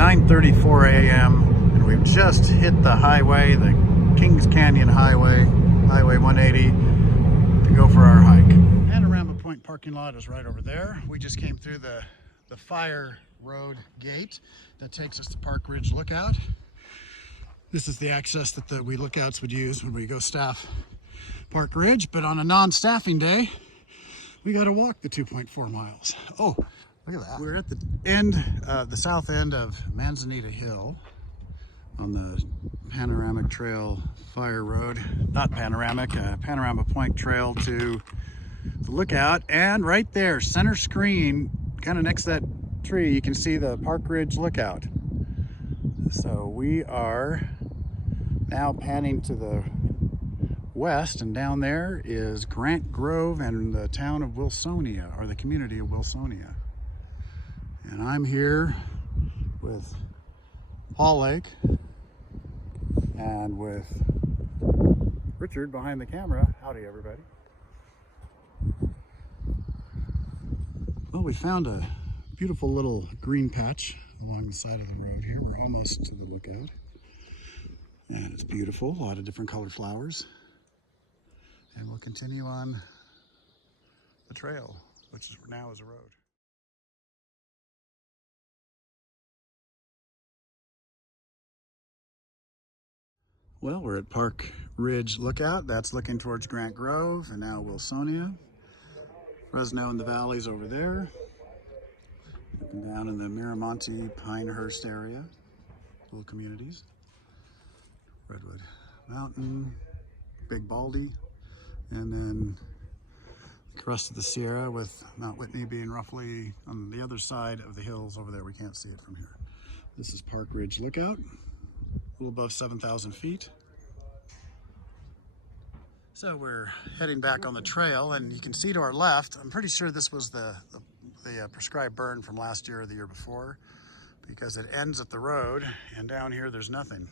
9:34 a.m. and we've just hit the highway, the Kings Canyon Highway, Highway 180, to go for our hike. Panorama Point parking lot is right over there. We just came through the fire road gate that takes us to Park Ridge Lookout. This is the access that we lookouts would use when we go staff Park Ridge, but on a non-staffing day, we got to walk the 2.4 miles. Oh, look at that. We're at the end, the south end of Manzanita Hill on the Panoramic Trail Fire Road. Not panoramic, Panorama Point Trail to the lookout. And right there, center screen, kind of next to that tree, you can see the Park Ridge Lookout. So we are now panning to the west, and down there is Grant Grove and the town of Wilsonia, or the community of Wilsonia. And I'm here with Paul Lake and with Richard behind the camera. Howdy, everybody. Well, we found a beautiful little green patch along the side of the road here. We're almost to the lookout. And it's beautiful, a lot of different colored flowers. And we'll continue on the trail, which now is a road. Well, we're at Park Ridge Lookout. That's looking towards Grant Grove and now Wilsonia. Fresno and the Valley's over there. Looking down in the Miramonte, Pinehurst area, little communities. Redwood Mountain, Big Baldy, and then the crest of the Sierra, with Mount Whitney being roughly on the other side of the hills over there. We can't see it from here. This is Park Ridge Lookout, a little above 7,000 feet. So we're heading back on the trail, and you can see to our left, I'm pretty sure this was the prescribed burn from last year or the year before, because it ends at the road, and down here there's nothing.